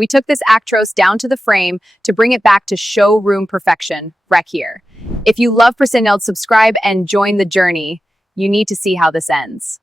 We took this Actros down to the frame to bring it back to showroom perfection, right here. If you love precision, subscribe and join the journey. You need to see how this ends.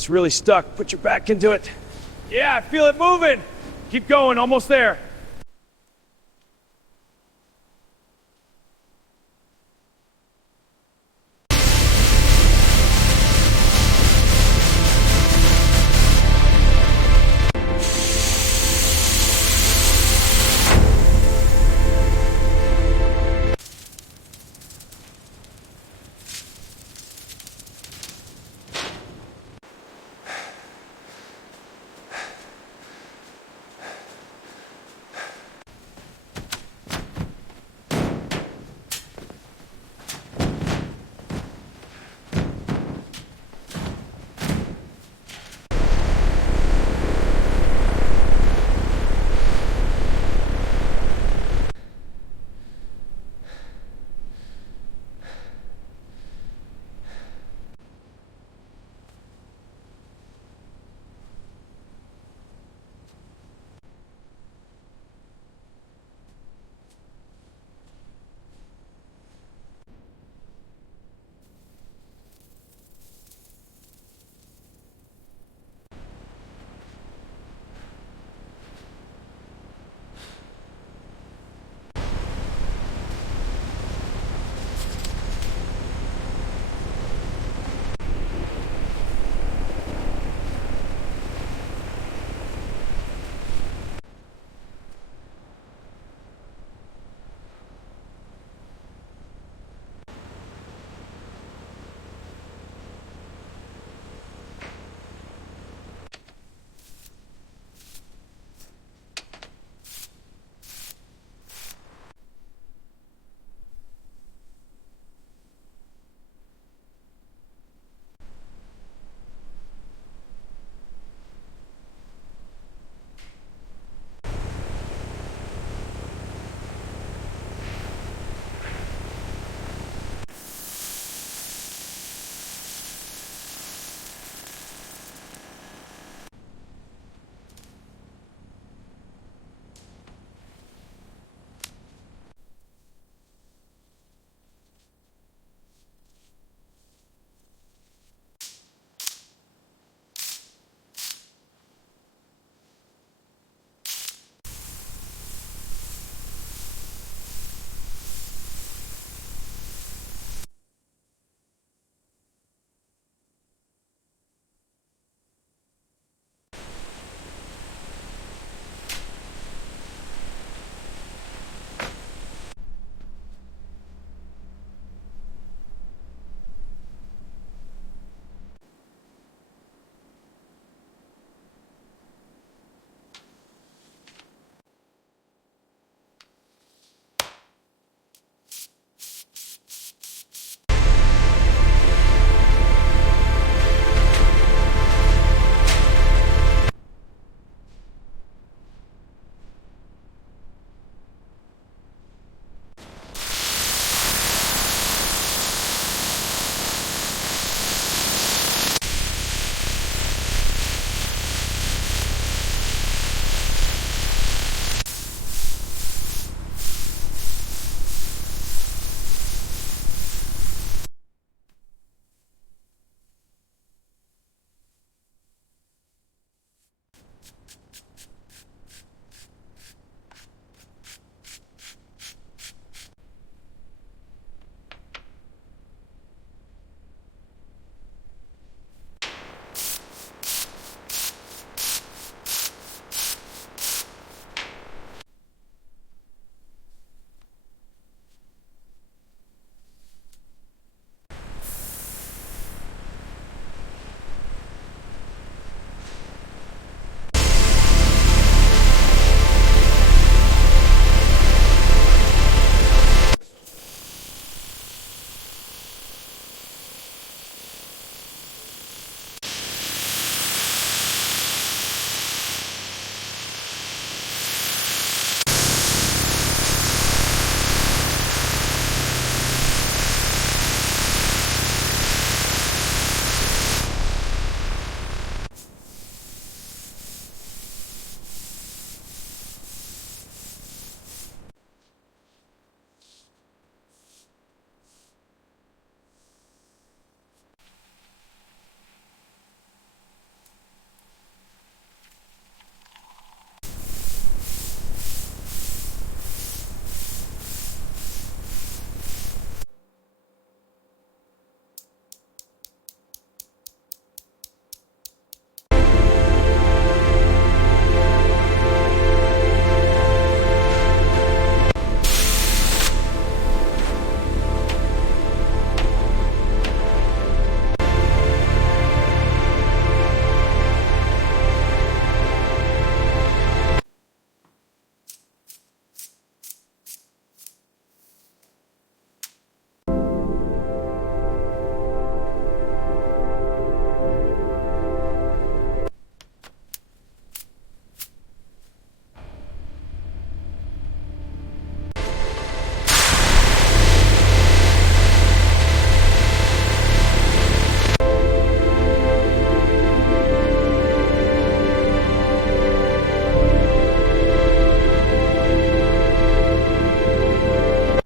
It's really stuck. Put your back into it. Yeah, I feel it moving. Keep going, almost there.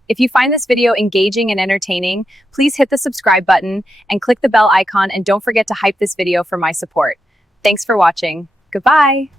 If you find this video engaging and entertaining, please hit the subscribe button and click the bell icon, and don't forget to hype this video for my support. Thanks for watching. Goodbye!